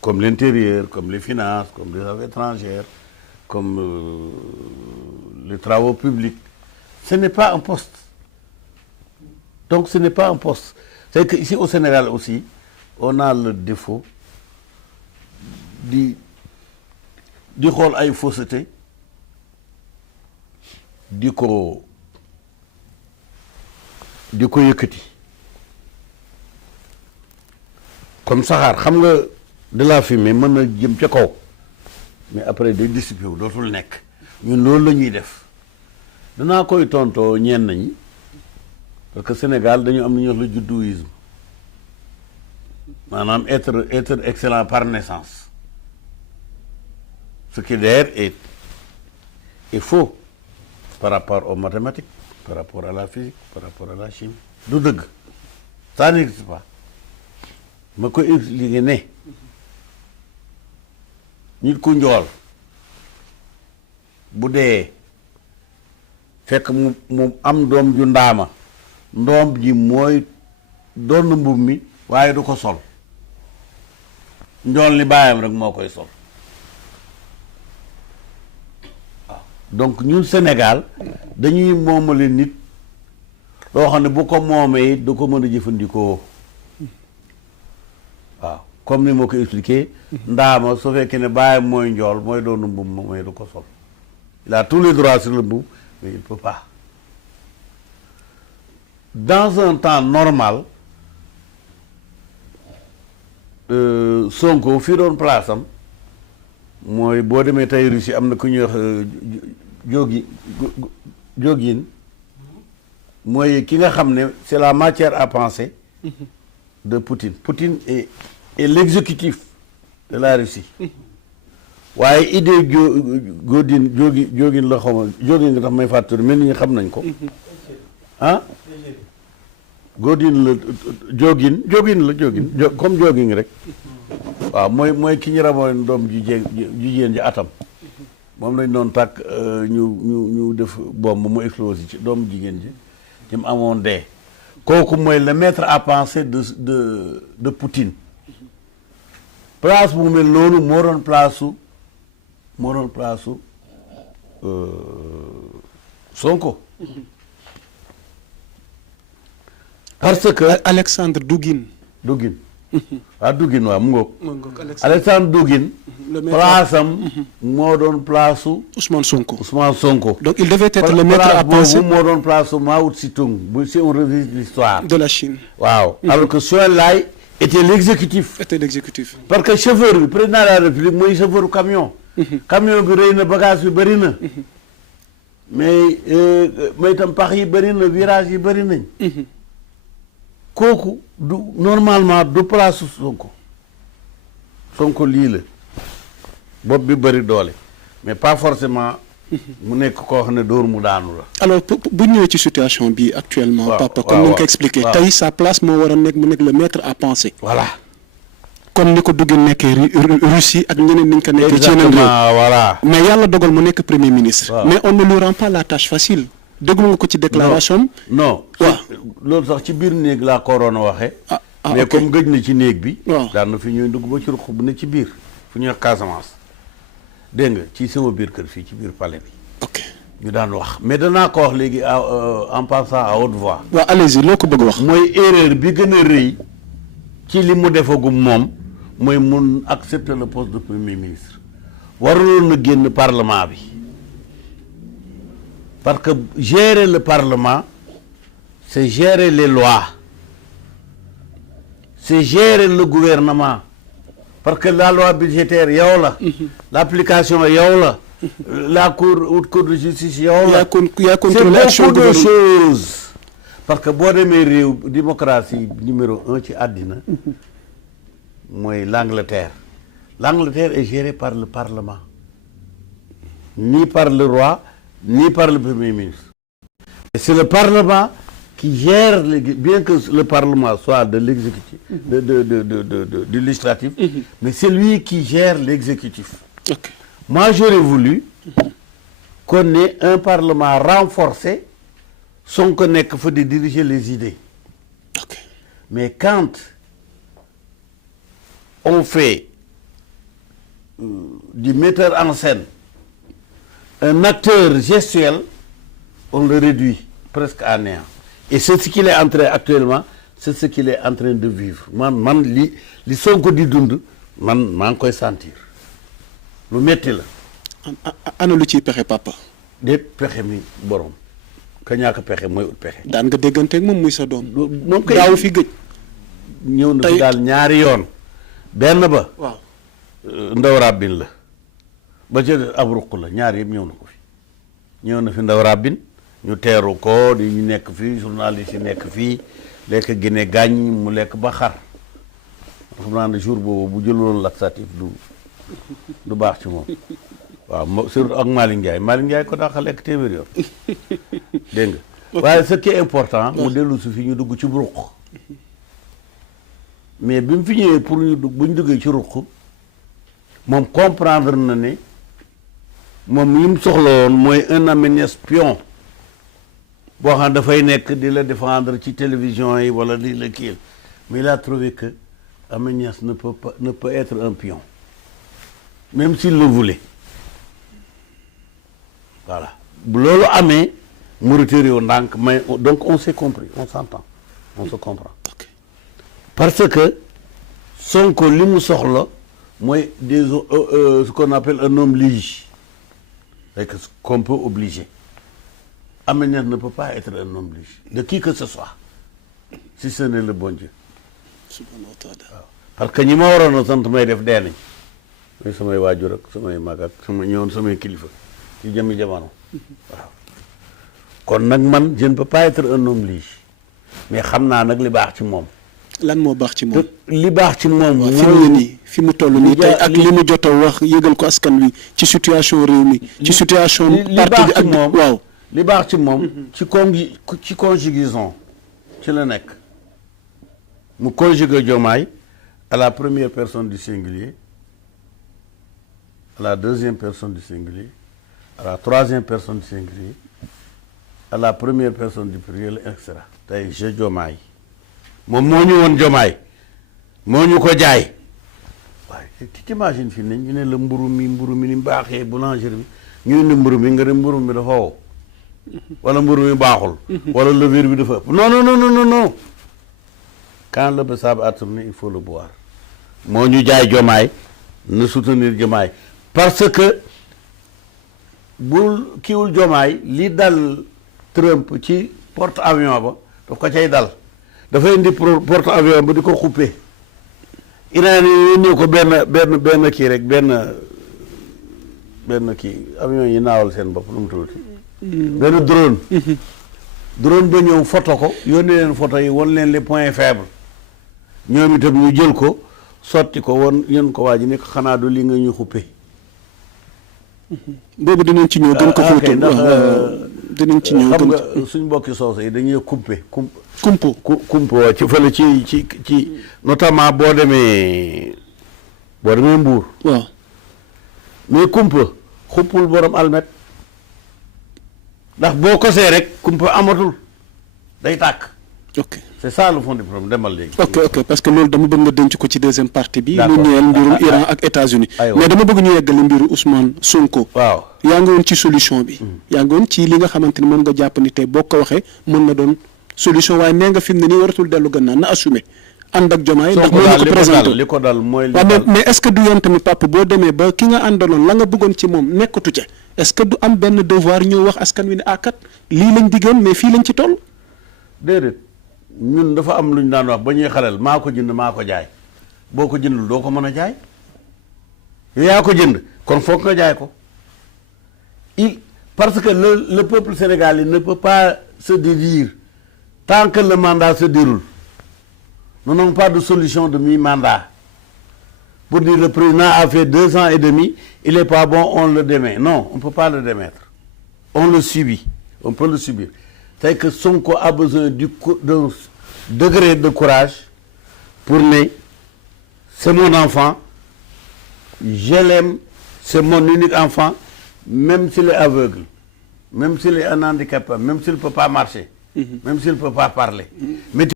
comme l'intérieur, comme les finances, comme les affaires étrangères, comme les travaux publics. Ce n'est pas un poste. Donc ce n'est pas un poste. C'est qu'ici au Sénégal aussi, on a le défaut di xool ay fausseté di ko yëkkati comme saxaar xam nga de la fumée mën na jëm ca kaw mais après day dissipé wu dootul nekk ñun loolu la ñuy def danaa koy tontoo ñenn ñi parce que Sénégal dañu am lu ñuy wax le juddouisme maanaam être excellent par naissance ce qui d'ailleurs est faux par rapport aux mathématiques, par rapport à la physique, par rapport à la chimie. Du dëgg ça n'existe pas ma koy expliquer ne nit ku njool bu dee fekk mu am doom ju ndaama ndoom ji mooy doon mbub mi waaye du ko sol njool li baayam rek moo koy sol. Donc ñun Sénégal dañuy moomale nit loo xam ne bu ko moomee du ko mën a jëfandikoo waaw comme ni ma ko expliqué ndaama su fekkee ne bàyyam mooy njool mooy doonu mbubb mooy du ko sol il a tous les droits sur le mbubb mais il peut pas. Dans un temps normal Sonko fii doon place am mooy boo demee tey Russie am na ku ñuy wax Jogin mooy ki nga xam ne c'est la matière à penser de Poutine. Poutine est l'exécutif de la Russie waaye idée Jogin la xaw ma Jogin nga tax may fàttali mel ni ñu xam nañ ko ah Jogin la comme Jogin rek waaw mooy ki ñu ramoon doom jigéen ji atam moom lañ doon tàkk ñu def bombe mu explosé ci doomu jigéen ji ci mu amoon dee kooku mooy le maître à penser de Poutine place bu mel noonu moo doon place su Sonko parce que Alexandre Douguine waaw Douguine waaw mu ngoog Alexandre Douguine place am moo doon place su Ousmane Sonko donc il devait être le maître à penser moo doon place su Mao Tse-tung bu si on revisite l'histoire de la Chine waaw alors que Zhou Enlai était l'exécutif parce que chauffeur bi président de la République mooy chauffeur camion camion bi rëy na bagage bi bëri na mais itam pax yi bëri na virage yi bëri nañ kooku du normalement du place Sonko lii la bopp bi bëri doole mais pas forcément mu nekk koo xam ne dóor mu daanu la. alors bu ñëwee ci situation bi actuellement. papa comme ni nga ko expliqué. tey sa place moo war a nekk mu nekk le maître à penser. voilà. comme ni ko duggee nekkee Russie ak ñeneen ni ñu ko nekkee. ci yeneen réew voilà. mais yàlla dogal mu nekk premier ministre. waaw. mais on ne lui rend pas la tâche facile. déglu nga ko ci déclaration non waaw loolu sax ci biir néeg laa ko waroon a waxee. mais comme gëj na ci néeg bi. waaw daan na fi ñuy dugg ba ci ruq bu ne ci biir fu ñuy wax Casamance dégg nga ci sama biir kër fii ci biir palais bi. ok ñu daan wax mais danaa ko wax léegi en passant à haute voix. waaw allez-y loo ko bëgg wax. mooy erreur bi gën a rëy ci li mu defagum moom mooy mun accepter le poste de premier ministre waruloon na génn parlement bi parce que gérer le parlement c'est gérer les lois c'est gérer le gouvernement parce que la loi budgétaire yow la l'application yow la la haute cour de justice yow la yaa contrôlé action c'est beaucoup de choses parce que boo demee réew démocratie numéro 1 ci àddina mooy l'Angleterre est gérée par le parlement ni par le roi ni par le premier ministre et c'est le parlement qui gère bien que le parlement soit de l'exécutif du législatif mais c'est lui qui gère l'exécutif. Ok. Moi j'aurais voulu qu'on ait un parlement renforcé sans qu'on ait que faut de diriger les idées. Ok. Mais quand on fait du metteur en scène, un acteur gestuel, on le réduit presque à néant. Et c'est ce qu'il est en train actuellement, c'est ce qu'il est en train de vivre. Man li Sonko di dund man maa ngi koy sentir lu metti la. ana lu ciy pexe papa. déet pexe mi borom ka ñàkk pexe mooy ut pexe. daan nga dégganteeg moom muy sa doom. moom kay daaw fi gëj. ñëw na fi daal ñaari yoon. benn ba. waaw ndaw rabbin la. ba ca ab ruq la ñaar yëpp ñëw na ko fi. ñëw na fi ndaw rabbin ñu teeru ko di ñu nekk fii journaliste yi nekk fii lekk Guinée gaañ mu lekk ba xar. xam naa ne jour boobu bu jëloon laxatif du baax ci moom. waaw surtout ak Malick Ndiaye ko daa lekk téeméer yoon dégg nga waaye ce qui est important mu dellu si fi ñu dugg ci ruq mais bi mu fi ñëwee pour ñu dugg bu ñu duggee ci ruq moom comprendre na ne moom li mu soxla woon mooy un Aménias pion boo xam dafay nekk di la défendre ci télévision yi wala di la kii mais il a trouvé que Aménias ne peut être un pion même s'il le voulait. Voilà bu loolu amee mu retiré wu ndànk mais donc on s'est compris on s'entend on se comprend. Okay. Parce que Sonko li mu soxla mooy des ce qu'on appelle un homme lige c'est que qu'on peut obliger. Aménias ne peut pas être un homme lige de qui que ce soit si ce n'est le bon Dieu. subhanahu wa taala. Parce que ñi ma waroon a sant may def dee nañ mooy samay waajur ak samay mag ak sama ñëwoon samay kilifa. ci jëmmi jamono waaw kon nag man je ne peux pas être un homme lige mais xam naa nag li baax ci moom. lan moo baax ci moom. li baax ci moom. fi mu ne nii fi mu toll nii tey ak li mu jot a wax yëgal ko askan wi ci situation réew mi. ci situation parti bi ak moom waaw. li baax ci moom. ci conjugaison ci la nekk mu conjuguer Diomaye à la première personne du singulier à la deuxième personne du singulier. À la troisième personne du singulier, à la première personne du pluriel, etc. tey je Diomaye moom moo ñu woon Diomaye moo ñu ko jaay waaye tu t'imagines fii ne ñu ne la mburu mi ni mu baaxee boulangerie bi ñu ne mburu mi nga ne mburu mi dafa wow wala mburu mi baaxul wala levure bi dafa ëpp non quand le beurre a tourné il faut le boire moo ñu jaay Diomaye na soutenir Diomaye parce que bul kiiwul Diomaye li dal Trump ci porte avion ba daf ko cay dal dafay indi porte avion ba di ko xuppe Iran yi yónnee ko benn kii rek benn kii avion yi naawal seen bopp nu mu tuuti benn drone ba ñëw photo ko yónnee leen photo yi won leen les points faibles ñoom itam ñu jël ko sotti ko won ñun ko waa ji nekk xanaa du li nga ñu xuppe boobu dinañ ci ñëw gën ko xóotal ndax dinañ ci ñëw xam gën nga suñ mbokki soose yi dañuy kumpo kumpo ci fële ci notamment boo demee Mbuur waaw mais kumpa xuppul borom almet ndax boo kosee rek kumpa amatul day tàkk. ok c'est ça le fond du problème demal léegi. ok parce que loolu dama bëgg nga denc ko ci deuxième partie bi. d'accord mu ñeel mbirum Iran ak États-Unis mais dama bëgg ñu yeggale mbiru Ousmane Sonko. waaw yaa ngi woon ci solution bi. yaa ngi woon ci li nga xamante ni moom nga jàpp ni tey boo ko waxee mën na doon solution waaye nee nga fi mu ne nii waratul dellu gannaaw na assumer ànd ak Diomaye. ndax moo ko présenté li ko dal mooy. mais est-ce que du yoon tamit papa boo demee ba ki nga àndaloon la nga bëggoon ci moom nekkatu ca est-ce que du am benn devoir ñëw wax askan wi ne kat lii lañ diggoon mais fii lañ ci toll. déedéet ñun dafa am lu ñu daan wax ba ñuy xaleel maa ko jënd maa ko jaay boo ko jëndul doo ko mën a jaay yaa ko jënd kon foog nga jaay ko parce que le peuple sénégalais ne peut pas se dédire tant que le mandat se déroule. Nous n'avons pas de solution de mi-mandat. Pour dire le président a fait 2 ans et demi, il n'est pas bon, on le démet. Non, on ne peut pas le démettre. On le subit. On peut le subir. C'est que Sonko a besoin d'un degré de courage pour ne c'est mon enfant, je l'aime, c'est mon unique enfant, même s'il est aveugle, même s'il est un handicapé, même s'il ne peut pas marcher, même s'il ne peut pas parler. Mais